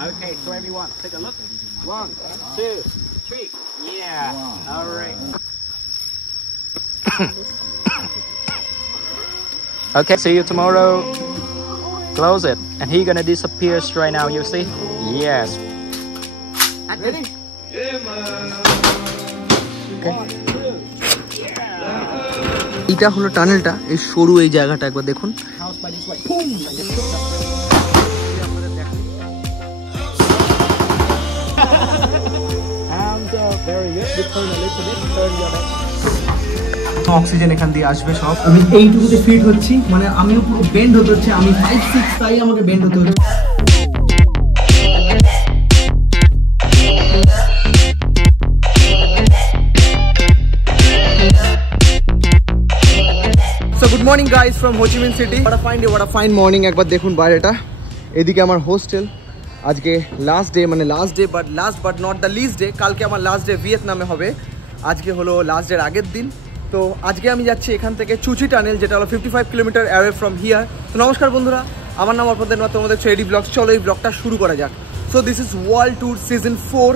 Okay, so everyone, take a look. 1, 2, 3. Yeah. Wow. All right. Okay, see you tomorrow. Close it. And he gonna disappear right now, you see? Yes. Ready? Yeah, man. Okay. এটা হলো টানেলটা, এই সরু এই জায়গাটা একবার দেখুন। Oxygen এখান দিয়ে আসবে সব। আমি এইটুকুতে ফিট হচ্ছি, মানে আমিও পুরো বেন্ড হতে হচ্ছে। আমি 5'6", তাই আমাকে বেন্ড হতে হচ্ছে। So good morning guys from Ho Chi Minh City. What a fine morning. একবার দেখুন বাইরেটা। এদিকে আমার হোস্টেল। আজকে লাস্ট ডে, মানে last day but not the least day. কালকে আমার লাস্ট ডে ভিয়েতনামে হবে, আজকে হলো লাস্ট ডের আগের দিন। তো আজকে আমি যাচ্ছি এখান থেকে চুচি টানেল, যেটা হলো 55 কিলোমিটার অ্যাওয়ে ফ্রম হিয়ার। তো নমস্কার বন্ধুরা, আমার নাম অর্পণ দেবনাথ, তোমাদের এডি ব্লগস। চলো এই ব্লগটা শুরু করা যাক। So this is world tour season 4।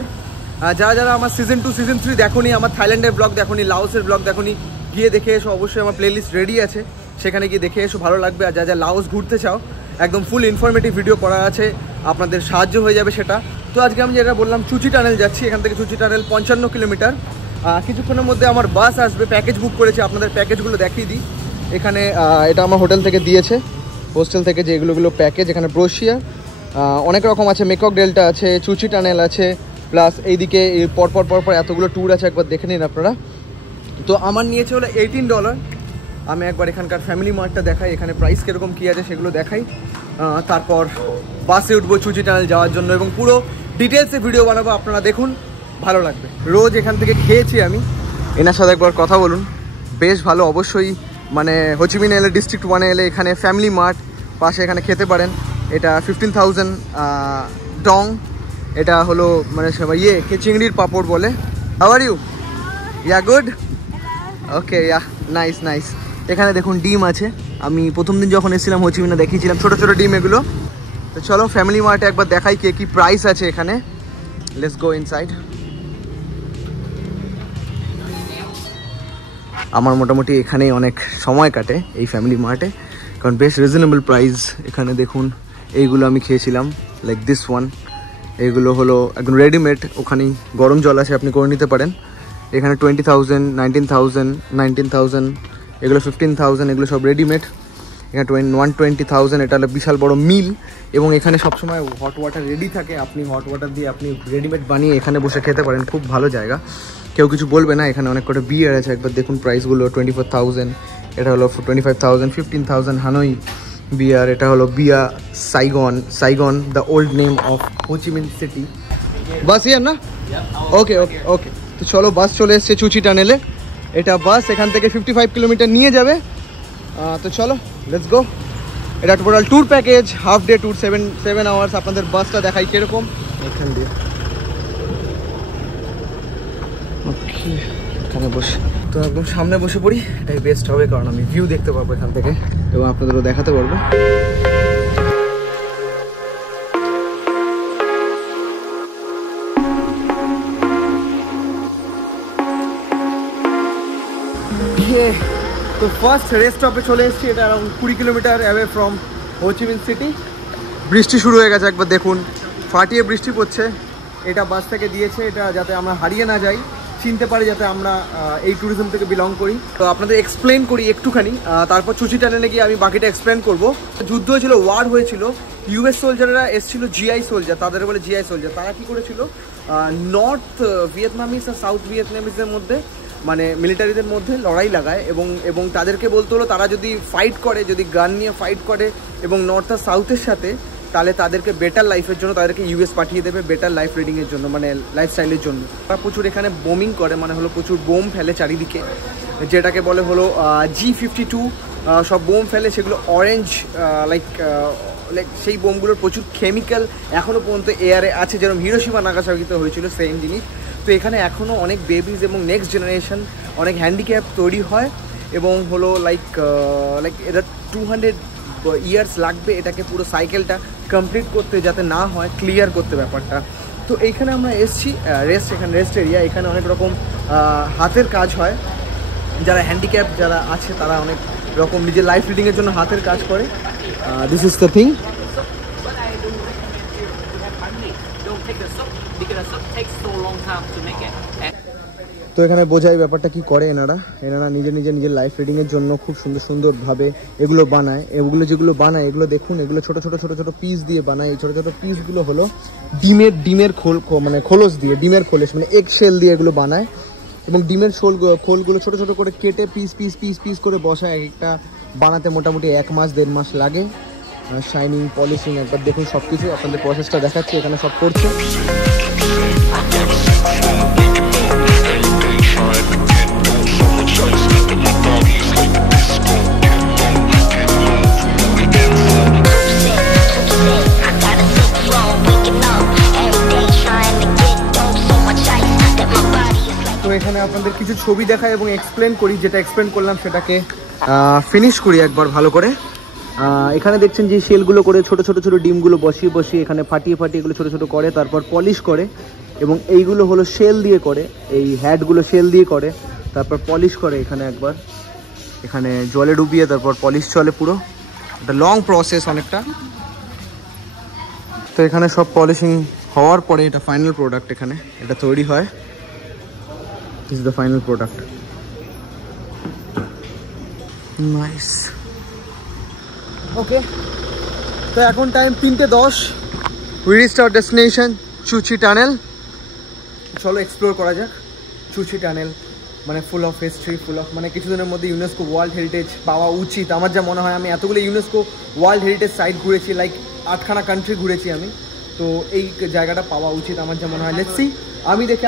যারা আমার সিজন 2 সিজন 3 দেখোনি, আমার থাইল্যান্ডের ব্লগ দেখোনি, লাওসের ব্লগ দেখোনি, গিয়ে দেখে এসো। অবশ্যই আমার প্লেলিস্ট রেডি আছে, সেখানে গিয়ে দেখে এসো, ভালো লাগবে। আর যা লাওস ঘুরতে চাও, একদম ফুল ইনফরমেটিভ ভিডিও করা আছে, আপনাদের সাহায্য হয়ে যাবে সেটা। তো আজকে আমি যেটা বললাম, চুচি টানেল যাচ্ছি। এখান থেকে চুচি টানেল 55 কিলোমিটার। কিছুক্ষণের মধ্যে আমার বাস আসবে, প্যাকেজ বুক করেছি, আপনাদের প্যাকেজগুলো দেখিয়ে দিই। এখানে এটা আমার হোটেল থেকে দিয়েছে, হোস্টেল থেকে যে এগুলো প্যাকেজ। এখানে ব্রোশিয়ার অনেক রকম আছে, মেকক ডেল্টা আছে, চুচি টানেল আছে, প্লাস এইদিকে পরপর এতগুলো ট্যুর আছে, একবার দেখে নিন আপনারা। তো আমার নিয়েছে হলো $18। আমি একবার এখানকার ফ্যামিলি মার্টটা দেখাই, এখানে প্রাইস কীরকম কী আছে সেগুলো দেখাই। তারপর বাসে উঠবো চুচি টানেল যাওয়ার জন্য, এবং পুরো ডিটেলসে ভিডিও বানাবো, আপনারা দেখুন, ভালো লাগবে। রোজ এখান থেকে খেয়েছি আমি, এনার সাথে একবার কথা বলুন, বেশ ভালো। অবশ্যই মানে হো চি মিন এলে, ডিস্ট্রিক্ট 1-এ এলে এখানে ফ্যামিলি মার্ট পাশে, এখানে খেতে পারেন। এটা 15,000 ডং। এটা হলো মানে সবাই চিংড়ির পাপড় বলে। How are you? Yeah good, okay, yeah nice. এখানে দেখুন ডিম আছে, আমি প্রথম দিন যখন এসেছিলাম হো চি মিনে দেখিয়েছিলাম ছোটো ছোটো ডিম এগুলো। তো চলো ফ্যামিলি মার্টে একবার দেখাই কি প্রাইস আছে এখানে। Let's go inside. আমার মোটামুটি এখানে অনেক সময় কাটে এই ফ্যামিলি মার্টে, কারণ বেশ রিজনেবল প্রাইস। এখানে দেখুন এইগুলো আমি খেয়েছিলাম, লাইক দিস ওয়ান। এইগুলো হলো একদম রেডিমেড, ওখানেই গরম জল আছে, আপনি করে নিতে পারেন। এখানে 20,000, 19,000, এগুলো 15,000, এগুলো সব রেডিমেড। এখানে 120,000, এটা হলো বিশাল বড় মিল। এবং এখানে সবসময় হট ওয়াটার রেডি থাকে, আপনি হট ওয়াটার দিয়ে আপনি রেডিমেড বানিয়ে এখানে বসে খেতে পারেন, খুব ভালো জায়গা, কেউ কিছু বলবে না। এখানে অনেক কটা বিয়ার আছে, একবার দেখুন প্রাইসগুলো। 24,000, এটা হলো 25,000, 15,000 হানই বিয়ার। এটা হলো বিয়া Saigon, the old name of হো চি মিন সিটি। বাস ইয়ার না? ওকে। তো চলো, বাস চলে এসছে চুচি টানেলে। এটা বাস এখান থেকে 55 কিলোমিটার নিয়ে যাবে। তো চলো লেটস গো। এটা total tour package, half day tour, 7 hours. আপনাদের বাসটা দেখাই কীরকম এখান দিয়ে। ওকে, এখানে বসে তো একদম সামনে বসে পড়ি, এটাই বেস্ট হবে, কারণ আমি ভিউ দেখতে পারবো এখান থেকে এবং আপনাদেরও দেখাতে পারবো। তো ফার্স্ট রেস্ট স্টপে চলে এসেছি, এটা অ্যারাউন্ড 20 কিলোমিটার অ্যাওয়ে ফ্রম হো চি মিন সিটি। বৃষ্টি শুরু হয়ে গেছে, একবার দেখুন, ফাটিয়ে বৃষ্টি পড়ছে। এটা বাস থেকে দিয়েছে, এটা যাতে আমরা হারিয়ে না যাই, চিনতে পারি, যাতে আমরা এই ট্যুরিজম থেকে বিলং করি। তো আপনাদের এক্সপ্লেন করি একটুখানি, তারপর চুচি টানেলে গিয়ে আমি বাকিটা এক্সপ্লেন করবো। যুদ্ধ হয়েছিল, ওয়ার হয়েছিল, ইউএস সোলজাররা এসেছিল, জিআই সোলজার, তাদের বলে জিআই সোলজার। তারা কী করেছিল, নর্থ ভিয়েতনামিস আর সাউথ ভিয়েতনামিসের মধ্যে, মানে মিলিটারিদের মধ্যে লড়াই লাগায়, এবং তাদেরকে বলতে হলো, তারা যদি ফাইট করে, যদি গান নিয়ে ফাইট করে এবং নর্থ আর সাউথের সাথে, তাহলে তাদেরকে বেটার লাইফের জন্য তাদেরকে ইউএস পাঠিয়ে দেবে, বেটার লাইফ রিডিংয়ের জন্য, মানে লাইফস্টাইলের জন্য। তারা প্রচুর এখানে বোমিং করে, মানে হলো প্রচুর বোম ফেলে চারিদিকে, যেটাকে বলে হলো G-52 সব বোম ফেলে, সেগুলো অরেঞ্জ, লাইক সেই বোমগুলোর প্রচুর কেমিক্যাল এখনও পর্যন্ত এয়ারে আছে, যেরকম হিরোশিমা নাগাসাকিতে হয়েছিল সেম জিনিস। তো এখানে এখনও অনেক বেবিজ এবং নেক্সট জেনারেশন অনেক হ্যান্ডিক্যাপ তৈরি হয়, এবং হলো লাইক এটা 200 ইয়ার্স লাগবে এটাকে পুরো সাইকেলটা কমপ্লিট করতে, যাতে না হয় ক্লিয়ার করতে ব্যাপারটা। তো এইখানে আমরা এসছি এখানে রেস্ট এরিয়া। এখানে অনেক রকম হাতের কাজ হয়, যারা হ্যান্ডিক্যাপ যারা আছে তারা অনেক রকম নিজের লাইফ লিডিংয়ের জন্য হাতের কাজ করে। This is the thing. তো এখানে বোঝাই ব্যাপারটা কি করে এনারা নিজের লাইফ রিডিংয়ের জন্য খুব সুন্দরভাবে এগুলো বানায়। যেগুলো বানায় এগুলো দেখুন, এগুলো ছোট ছোট পিস দিয়ে বানায়। এই ছোট ছোট পিসগুলো হলো ডিমের খোলস দিয়ে, ডিমের খোলস মানে এগ শেল দিয়ে এগুলো বানায়। এবং ডিমের খোলগুলো ছোট ছোট করে কেটে পিস করে বসায়। একটা বানাতে মোটামুটি 1 মাস 1.5 মাস লাগে। শাইনিং, পলিশিং, একবার দেখুন সব কিছু আপনাদের প্রসেসটা দেখাচ্ছি। এখানে সব করছে। তো এখানে আপনাদের কিছু ছবি দেখাই এবং এক্সপ্লেন করি, যেটা এক্সপ্লেন করলাম সেটাকে ফিনিশ করি একবার ভালো করে। এখানে দেখছেন যে শেলগুলো করে ছোট ছোট ডিমগুলো বসিয়ে এখানে ফাটিয়ে এগুলো ছোট ছোট করে, তারপর পলিশ করে। এবং এইগুলো হলো শেল দিয়ে করে, এই হ্যাটগুলো শেল দিয়ে করে, তারপর পলিশ করে। এখানে জলে ডুবিয়ে তারপর পলিশ চলে পুরো। একটা লং প্রসেস অনেকটা। তো এখানে সব পলিশিং হওয়ার পরে এটা ফাইনাল প্রোডাক্ট, এখানে এটা তৈরি হয়। This is the final product. Nice. Okay, তো এখন time 3:10। We reached our destination Chuchi tunnel. চলো এক্সপ্লোর করা যাক চুচি টানেল। মানে full of history, full of মানে কিছুদিনের মধ্যে ইউনেস্কো ওয়ার্ল্ড হেরিটেজ পাওয়া উচিত আমার যা মনে হয়। আমি এতগুলো ইউনেস্কো ওয়ার্ল্ড হেরিটেজ সাইট ঘুরেছি, লাইক 8খানা কান্ট্রি ঘুরেছি আমি। তো এই জায়গাটা পাওয়া উচিত আমার যা মনে হয়। লেটস সি,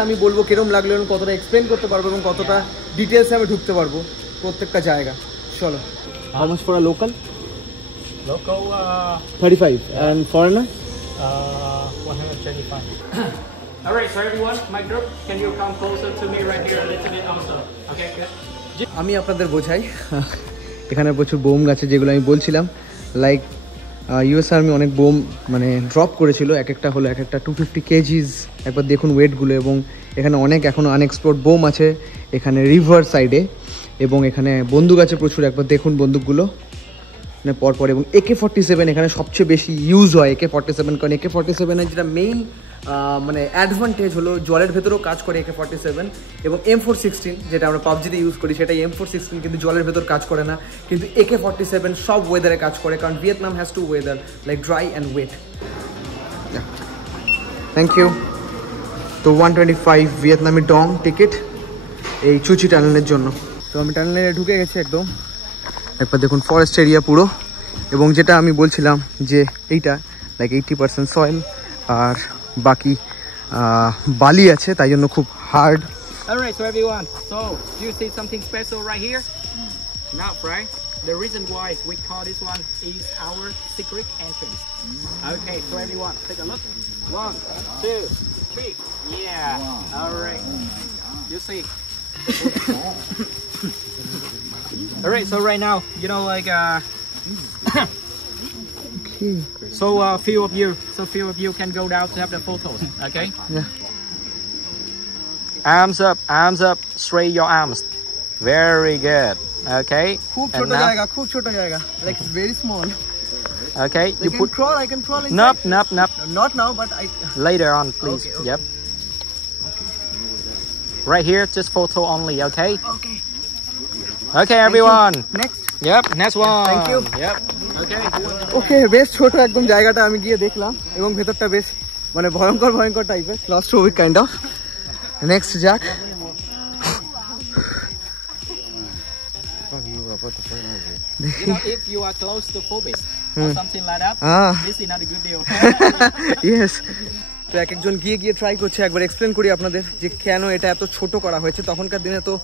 আমি বলবো কিরম লাগলো এবং কতটা এক্সপ্লেন করতে পারবো এবং কতটা ডিটেলসে আমি ঢুকতে পারবো প্রত্যেকটা জায়গা। চলো। How much for a local? Local 35 and foreigner 125. Alright, so everyone, my group, can you come closer to me right here a little bit also? Okay, good. আমি আপনাদের বোঝাই। এখানে প্রচুর বোম গাছে, যেগুলো আমি বলছিলাম, লাইক ইউএস আর্মি অনেক বোম মানে ড্রপ করেছিল। একটা হলো 250 কেজিস। একবার দেখুন ওয়েটগুলো। এবং এখানে অনেক এখনও আনএক্সপ্লোর্ড বোম আছে এখানে রিভার সাইডে। এবং এখানে বন্দুক আছে প্রচুর, একবার দেখুন বন্দুকগুলো পরপর। এবং AK-47 এখানে সবচেয়ে বেশি ইউজ হয়। AK-47 কারণ AK-47 যেটা মেইন মানে অ্যাডভান্টেজ হলো জলের ভেতরেও কাজ করে AK-47। এবং M416 যেটা আমরা পাবজিতে ইউজ করি, সেটাই M416 কিন্তু জলের ভেতর কাজ করে না। কিন্তু AK-47 সব ওয়েদারে কাজ করে, কারণ Vietnam has two weather, like dry and wet. Thank you. তো 125 ভিয়েতনামি ডং টিকিট এই চুচি টানেলের জন্য। তো আমি টানেলে ঢুকে গেছি একদম। একবার দেখুন ফরেস্ট এরিয়া পুরো। এবং যেটা আমি বলছিলাম যে এইটা লাইক 80% সয়েল আর বাকি বালি আছে, তাই জন্য খুব hard. Alright, so everyone, so do you see something special right here? No, right? The reason why we call this one is our secret entrance. Okay, so everyone, take a look. 1, 2, 3. Yeah. Alright. You see. Alright, so right now, you know, like Okay. so few of you can go down to have the photos, okay? Yeah. Arms up, straight your arms. Very good. Okay. খুব ছোট জায়গা, খুব ছোট জায়গা, like it's very small. Okay, You put crawl, I can crawl inside. Nope. Not now, but I Later on, please. Okay. Yep. Right here, just photo only, okay? Okay. Okay, everyone. Next. Yep, next one. Thank you. Yep. Okay. ওকে, বেশ ছোট একদম জায়গাটা আমি গিয়ে দেখলাম। এবং ভেতরটা বেশ মানে ভয়ঙ্কর টাইপের, ক্লস্ট্রোফোবিক কাইন্ড অফ। নেক্সট যাক। You know, if you are claustrophobic or something like that, this is not a good deal. Yes. তো একজন গিয়ে ট্রাই করছে। একবার এক্সপ্লেন করি আপনাদের যে কেন এটা এত ছোট করা হয়েছে। তখনকার দিনে তো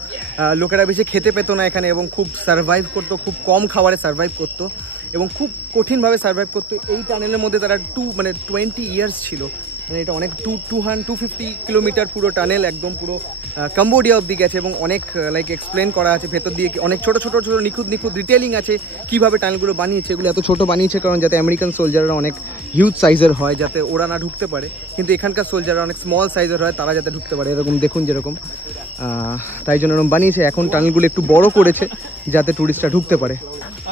লোকেরা বেশি খেতে পেত না এখানে, এবং খুব সার্ভাইভ করতো, খুব কম খাবারে সার্ভাইভ করতো এবং খুব কঠিনভাবে সার্ভাইভ করতো। এই টানেলের মধ্যে তারা 20 ইয়ার্স ছিল মানে এটা অনেক 250 কিলোমিটার পুরো টানেল, একদম পুরো কম্বোডিয়া অব্দি গেছে এবং অনেক লাইক এক্সপ্লেন করা আছে ভেতর দিয়ে, অনেক ছোট ছোট ছোট নিখুঁত ডিটেলিং আছে কীভাবে টানেলগুলো বানিয়েছে। এগুলো এত ছোট বানিয়েছে কারণ যাতে আমেরিকান সোলজাররা অনেক হিউজ সাইজের হয়, যাতে ওরা না ঢুকতে পারে, কিন্তু এখানকার সোলজাররা অনেক স্মল সাইজের হয়, তারা যাতে ঢুকতে পারে। এরকম দেখুন যেরকম, তাই জন্য এরকম বানিয়েছে। এখন টানেলগুলো একটু বড় করেছে যাতে টুরিস্টরা ঢুকতে পারে।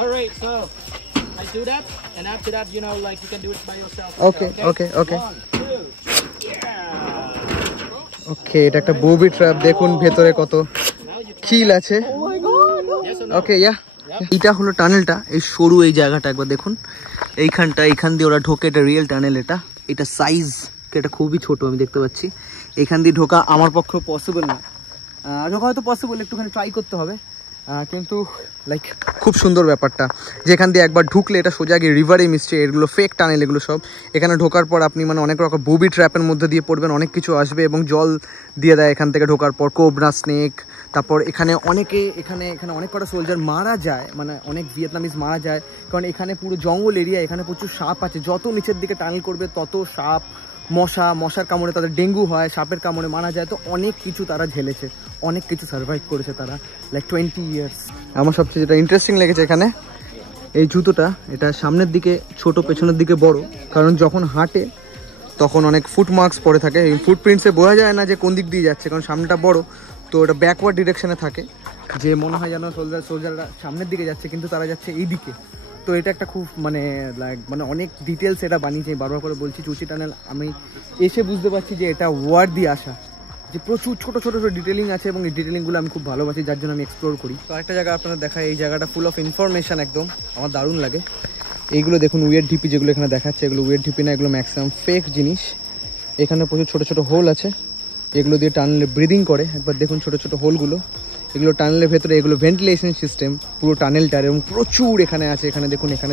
Alright, so I do that, and after that, you know, like you can do it by yourself. Okay. 1, 2, yeah. ওকে, এটা একটা বোবি ট্র্যাপ, দেখুন ভেতরে কত খিল আছে। ওকে, এটা হলো টানেলটা, এই সরু এই জায়গাটা একবার দেখুন, এইখান দিয়ে ওরা ঢোকে। এটা রিয়েল টানেল, এটা সাইজ এটা খুবই ছোট আমি দেখতে পাচ্ছি। এইখান দিয়ে ঢোকা আমার পক্ষে পসিবল না, ঢোকা হয়তো পসিবল, একটুখানি ট্রাই করতে হবে, কিন্তু লাইক খুব সুন্দর ব্যাপারটা, যেখান দিয়ে একবার ঢুকলে এটা সোজা গিয়ে রিভারে মিশছে। এগুলো ফেক টানেল, এগুলো সব। এখানে ঢোকার পর আপনি মানে অনেক রকম বুবি ট্র্যাপের মধ্যে দিয়ে পড়বেন, অনেক কিছু আসবে এবং জল দিয়ে দেয় এখান থেকে ঢোকার পর, কোবরা, স্নেক। তারপর এখানে অনেক কটা সোলজার মারা যায়, মানে অনেক ভিয়েতনামিজ মারা যায়, কারণ এখানে পুরো জঙ্গল এরিয়া, এখানে প্রচুর সাপ আছে। যত নিচের দিকে টানেল করবে তত সাপ, মশার কামড়ে তাদের ডেঙ্গু হয়, সাপের কামড়ে মারা যায়। তো অনেক কিছু তারা ঝেলেছে, অনেক কিছু সার্ভাইভ করেছে তারা, লাইক 20 ইয়ার্স। আমার সবচেয়ে যেটা ইন্টারেস্টিং লেগেছে এখানে, এই জুতোটা, এটা সামনের দিকে ছোট, পেছনের দিকে বড়, কারণ যখন হাঁটে তখন অনেক ফুটমার্কস পড়ে থাকে। এই ফুটপ্রিন্টসে বোঝা যায় না যে কোন দিক দিয়ে যাচ্ছে, কারণ সামনেটা বড়, তো এটা ব্যাকওয়ার্ড ডিরেকশনে থাকে, যে মনে হয় যেন সোলজাররা সামনের দিকে যাচ্ছে কিন্তু তারা যাচ্ছে এই দিকে। তো এটা একটা খুব মানে অনেক ডিটেলস এটা বানিয়েছে। বারবার করে বলছি, চুচি টানেল আমি এসে বুঝতে পারছি যে এটা ওয়ার্ড দিয়ে আসা, যে প্রচুর ছোট ছোট ডিটেলিং আছে এবং এই ডিটেলিংগুলো আমি খুব ভালোবাসি, যার জন্য আমি এক্সপ্লোর করি। তো একটা জায়গা আপনাদের দেখায়, এই জায়গাটা ফুল অফ ইনফরমেশন, একদম আমার দারুণ লাগে। এইগুলো দেখুন উইয়ার ঢিপি, যেগুলো এখানে দেখাচ্ছে, এগুলো উইয়ার ঢিপি না, এগুলো ম্যাক্সিমাম ফেক জিনিস। এখানে প্রচুর ছোট ছোট হোল আছে, এগুলো দিয়ে টানেলে ব্রিদিং করে। একবার দেখুন ছোট ছোট হোলগুলো, এগুলো টানেলের ভেতরে, এগুলো ভেন্টিলেশন সিস্টেম পুরো টানেলটার, এবং প্রচুর এখানে আছে। এখানে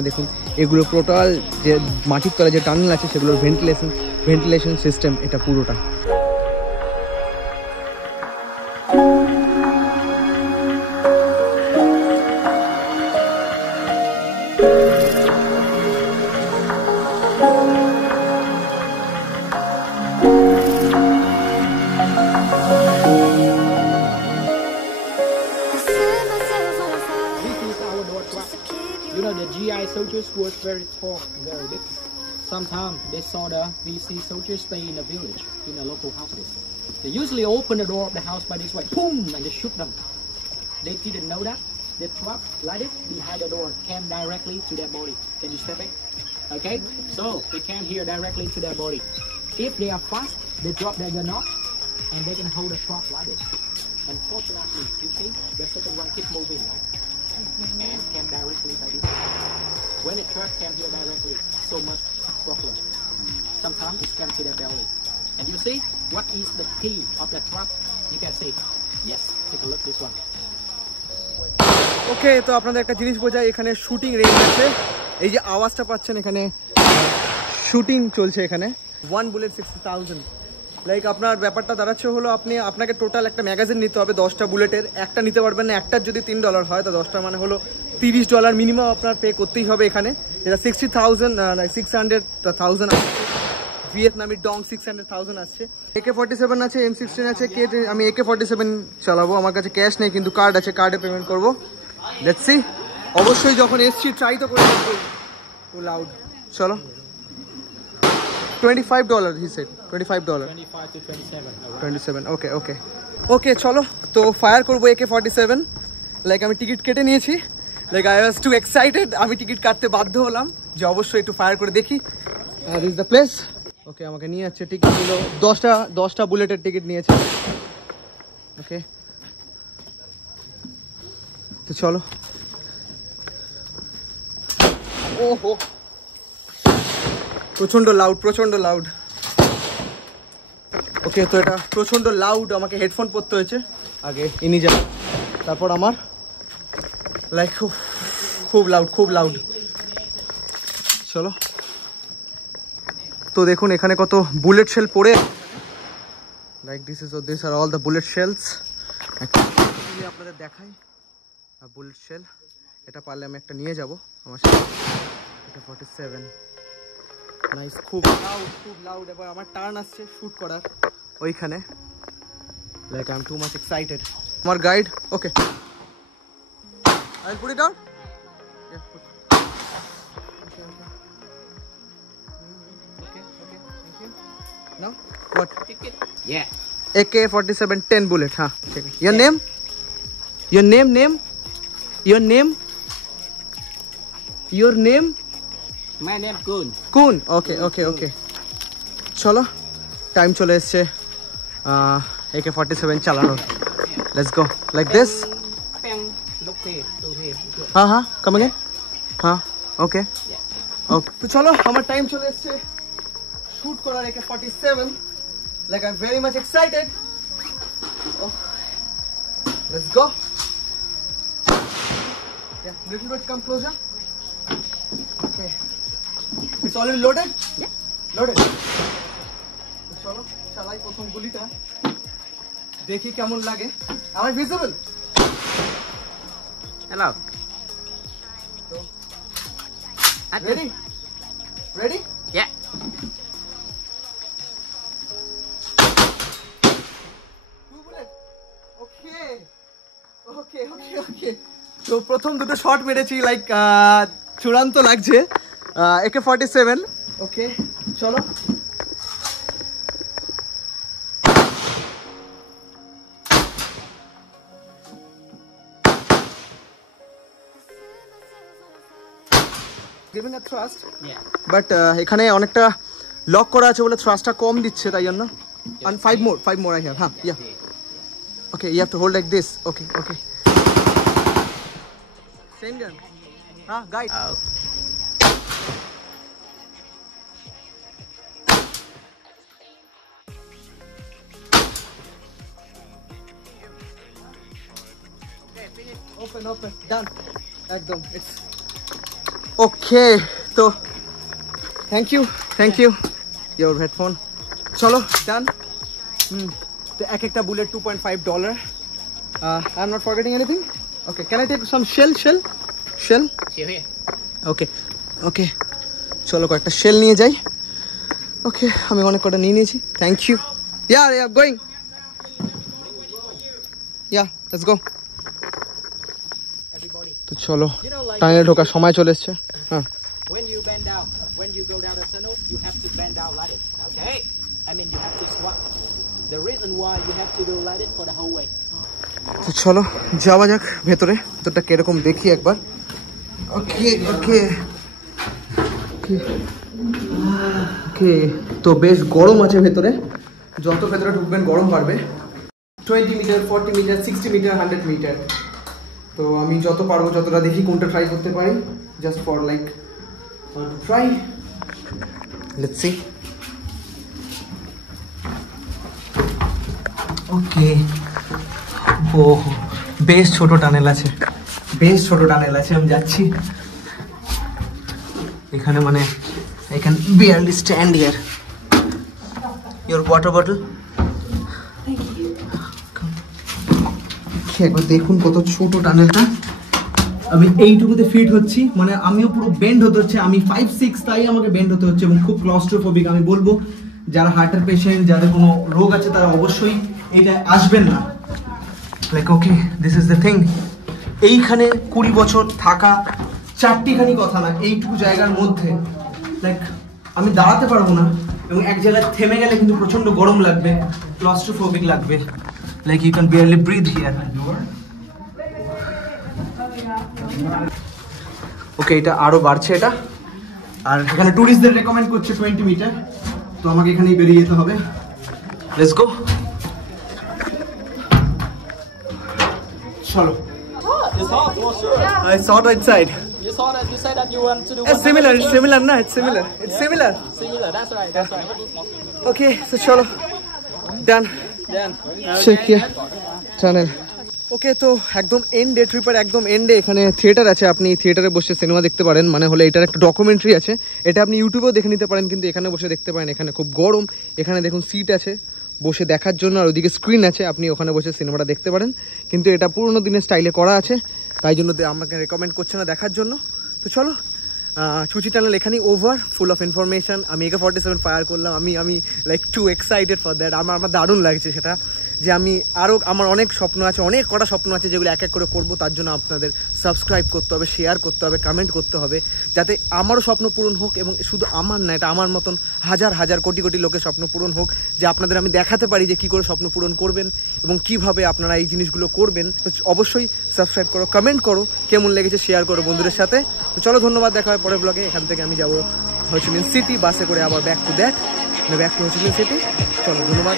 দেখুন এগুলো টোটাল যে মাটির তলায় যে টানেল আছে সেগুলোর ভেন্টিলেশন সিস্টেম এটা পুরোটা। You know, the GI soldiers was very tall, very big. Sometimes they saw the VC soldiers stay in the village, in the local houses. They usually open the door of the house by this way, boom, and they shoot them. They didn't know that. They trap like this behind the door, came directly to their body. Can you step it? Okay, so they came here directly to their body. If they are fast, they drop their gun off, and they can hold the trap like this. Unfortunately, you see, the second one keep moving, right? And came directly by this. When the truck came here directly, so much problem. Sometimes it came to their belly. And you see, what is the key of the truck? You can see. Yes, take a look this one. ওকে, তো আপনাদের একটা জিনিস বোঝাই, এখানে shooting range আছে। এই যে আওয়াজটা পাচ্ছেন, এখানে শুটিং চলছে। এখানে 1 বুলেট 60,000। লাইক আপনার ব্যাপারটা দাঁড়াচ্ছে হলো, আপনাকে টোটাল একটা ম্যাগাজিন নিতে হবে 10টা বুলেটের, একটা নিতে পারবেন না। একটার যদি $3 হয়, তো 10টা মানে হলো $30 মিনিমাম আপনার পে করতেই হবে এখানে। যেটা 60,000 600,000 ভিয়েতনামি ডং 600,000 আসছে। AK-47 আছে, M16 আছে। আমি AK-47 চালাবো, আমার কাছে ক্যাশ নেই কিন্তু কার্ড আছে, কার্ডে পেমেন্ট করবো। লেটস সি, অবশ্যই যখন এসছি ট্রাই তো করে দেখবো। টু লাউড, চলো। $25 he said, $25, 25 to 27. 27, ওকে চলো। তো ফায়ার করবো AK-47। লাইক আমি টিকিট কেটে নিয়েছি, like I was too excited, আমি টিকিট কাটতে বাধ্য হলাম যে অবশ্যই একটু ফায়ার করে দেখি। This the place. ওকে, আমাকে নিয়ে যাচ্ছে, টিকিট নিল 10টা বুলেটের টিকিট নিয়েছে। ওকে, তো চলো। ওহো, প্রচন্ড লাউড। ওকে, তো এটা প্রচন্ড লাউড, আমাকে হেডফোন পরতে হয়েছে আগে ইনি যাবে, তারপর আমার লাইক খুব লাউড। চলো। তো দেখুন এখানে কত বুলেট শেল পড়ে, লাইক দিস আর অল দ্য বুলেট শেলস। আপনাদের দেখাই বুলেট শেল, এটা পারলে আমি একটা নিয়ে যাব আমার সাথে। এটা 47। নাইস, খুব লাউড। এবার আমার টার্ন আসছে শুট করার ওইখানে। Like I am too much excited. আমার guide, okay I will put it down. Now what? Yeah. AK-47 10 bullet. हाँ ठीक है। Your name? Your name? Your name? Your name? My name Kun. Kun. Okay. चलो time चले एसছে AK-47 চালানোর। Let's go like this. Look here. हाँ come again. हाँ okay. Okay तो चलो हमारा टाइम चले एसছে shoot করার AK-47. Like I'm very much excited. Oh. Let's go. Yeah, little bit come closer. Okay. It's already loaded? Yeah. Loaded. চলো চালাই প্রথম গুলিটা, দেখি কেমন লাগে। Am I visible? Hello. So, ready? Yeah. Okay. তো প্রথম দুটো শট মেরেছি, লাইক চূড়ান্ত লাগছে। AK-47 ওকে চলো। Giving a thrust. Yeah. But এখানে অনেকটা লক করা আছে বলে থ্রাস্টটা কম দিচ্ছে, তাই জন্য। And 5 more I have. Yeah. Okay, you have to hold like this. Okay. Same gun. Guide. Open. Done. Ekdom. It's okay. So, thank you. Your headphone. Chalo, done. The ek-ekta bullet $2.5. I'm not forgetting anything. Okay, can I take some shell? Shell here. Okay. চলো কয়েকটা shell নিয়ে যাই। ওকে আমি অনেক কটা নিয়ে নিয়েছি। Thank you. Yeah, going. Yeah, let's go. Everybody. তো চলো টানেলে ঢোকার সময় চলে এসেছে। হ্যাঁ। When you bend down, when you go down the tunnel, you have to bend down like it. Okay? I mean, you have to squat. The reason why you have to do like it for the whole way. তো চলো যাওয়া যাক ভেতরটা কিরকম দেখি একবার। ওকে তো বেশ গরম আছে ভেতরে, যত ভেতরে ঢুকবেন গরম বাড়বে। 20 মিটার, 40 মিটার, 60 মিটার, 100 মিটার। তো আমি যত পারবো যতটা দেখি কোনটা ট্রাই করতে পারি, just for like try. Let's see. Okay ও বেশ ছোট টানেল আছে, আমি যাচ্ছি। এখানে মানে I can barely stand here. Your water bottle. একবার দেখুন কত ছোট টানেলটা। আমি এইটুকুতে ফিট হচ্ছি, মানে আমিও পুরো বেন্ড হতে হচ্ছে। আমি 5'6", তাই আমাকে বেন্ড হতে হচ্ছে এবং খুব ক্লস্ট্রোফোবিক। আমি বলবো যারা হার্টের পেশেন্ট, যাদের কোনো রোগ আছে, তারা অবশ্যই এটা আসবেন না। Like okay this is the thing. এইখানে 20 বছর থাকা চারটিখানি কথা না, এইটুকু জায়গার মধ্যে লাইক আমি দাঁড়াতে পারবো না এবং এক জায়গায় থেমে গেলে কিন্তু প্রচন্ড গরম লাগবে, ক্লস্ট্রোফোবিক লাগবে। Like you can barely breathe here. Okay এটা আরো বাড়ছে এটা, আর এখানে টুরিস্টদের রেকমেন্ড করছে 20 মিটার, তো আমাকে এখানেই বেরিয়ে যেতে হবে। Let's go. চলো। It's hot, for sure. I saw it inside. You saw that. You said that you want to do. It's similar. It's similar, no? It's similar. It's similar. Similar. That's right. Okay, so chalo. Done. Check here. Tunnel. ওকে তো একদম এন্ডে, ট্রিপের একদম এন্ডে এখানে theatre আছে। আপনি থিয়েটারে বসে সিনেমা দেখতে পারেন, মানে হলে এটার একটা ডকুমেন্টারি আছে, এটা আপনি ইউটিউবেও দেখে নিতে পারেন, কিন্তু এখানে বসে দেখতে পারেন। এখানে খুব গরম, এখানে দেখুন সিট আছে বসে দেখার জন্য, আর ওইদিকে স্ক্রিন আছে, আপনি ওখানে বসে সিনেমাটা দেখতে পারেন। কিন্তু এটা পুরোনো দিনের স্টাইলে করা আছে, তাই জন্য আমাকে রেকমেন্ড করছে না দেখার জন্য। তো চলো চুচি টানেল এখানেই ওভার, ফুল অফ ইনফরমেশন। আমি AK-47 ফায়ার করলাম, আমি like to excited for that. আমার দারুণ লাগছে সেটা, যে আমি আরও আমার অনেক স্বপ্ন আছে, অনেক কটা স্বপ্ন আছে যেগুলো এক এক করে করবো। তার জন্য আপনাদের সাবস্ক্রাইব করতে হবে, শেয়ার করতে হবে, কমেন্ট করতে হবে, যাতে আমারও স্বপ্ন পূরণ হোক। এবং শুধু আমার না, এটা আমার মতন হাজার হাজার কোটি কোটি লোকের স্বপ্ন পূরণ হোক, যে আপনাদের আমি দেখাতে পারি যে কী করে স্বপ্ন পূরণ করবেন এবং কিভাবে আপনারা এই জিনিসগুলো করবেন। তো অবশ্যই সাবস্ক্রাইব করো, কমেন্ট করো, কেমন লেগেছে শেয়ার করো বন্ধুদের সাথে। তো চলো, ধন্যবাদ, দেখা হয় পরের ব্লগে। এখান থেকে আমি যাবো হোচিমিন সিটি, বাসে করে আবার ব্যাক টু হোচিমিন সিটি। চলো, ধন্যবাদ।